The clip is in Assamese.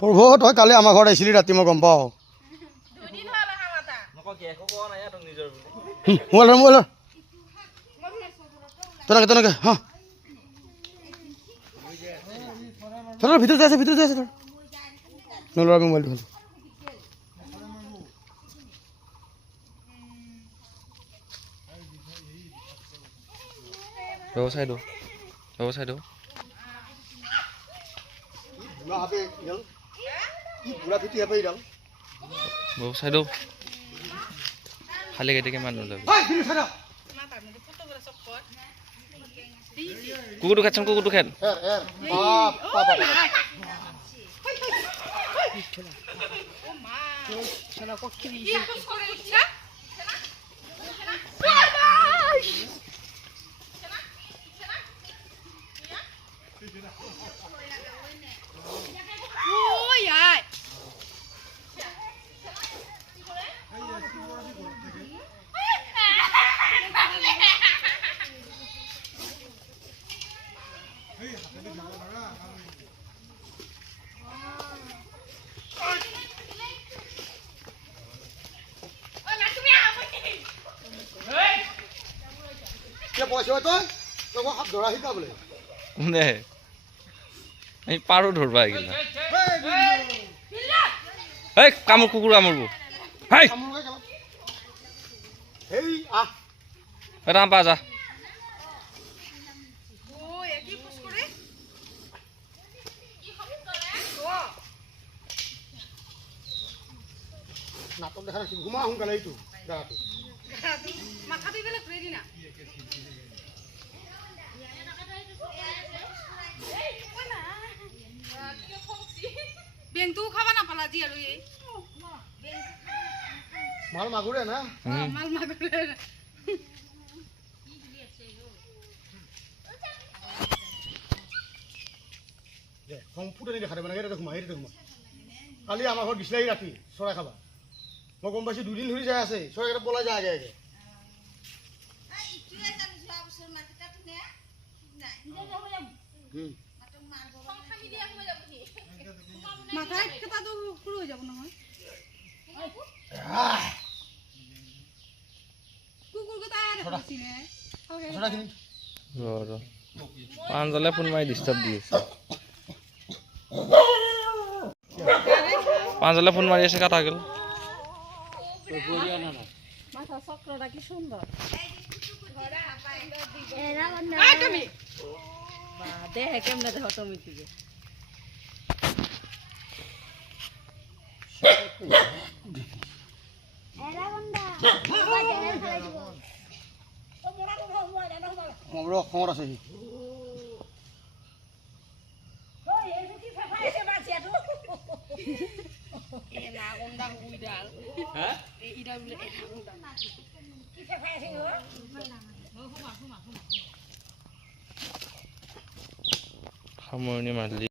প্ৰভু তই কালি আমাৰ ঘৰত আহিছিলি ৰাতি মই গম পাওঁ তেনেকে হা ভিতৰতে আছে নল'ৰাবি মোবাইলটো ভাল ব্যৱসায় দিওঁ খালি কেতিয়াকে মানুহ যাবি কুকুৰটো খেদচোন কুকুৰটো খেদ কোনে আমি পাৰো ধৰবা এইগিলা এই কামোৰ কুকুৰ কামুৰব ৰাম পা যা নাটক দেখা নাছিল ঘুমা সোনকালে এইটো জেগাটো বেংটো খাবা নাপালা যি আৰু এই মাল মাগুৰে না মাল মাগুৰে সম্পূৰ্ণ দেখা দিব নাগে ঘুমা কালি আমাৰ ঘৰত দিছিলা ৰাতি চৰাই খাবা মই গম পাইছোঁ 2 দিন ধৰি যাই আছে চৰাইকেইটা পলাই যায় আগে আগে মাথাৰ কেইটাটো সৰু হৈ যাব নহয় পাঞ্জালে ফোন মাৰি ডিষ্টাৰ্ব দি আছে পাঞ্জালে ফোন মাৰি আছে কাটা গেল মাথা চক্ৰটা কি সুন্দৰ দেহে কেমনে দেখো তুমি থেকে খবৰ আছে সামৰণি মাৰিলি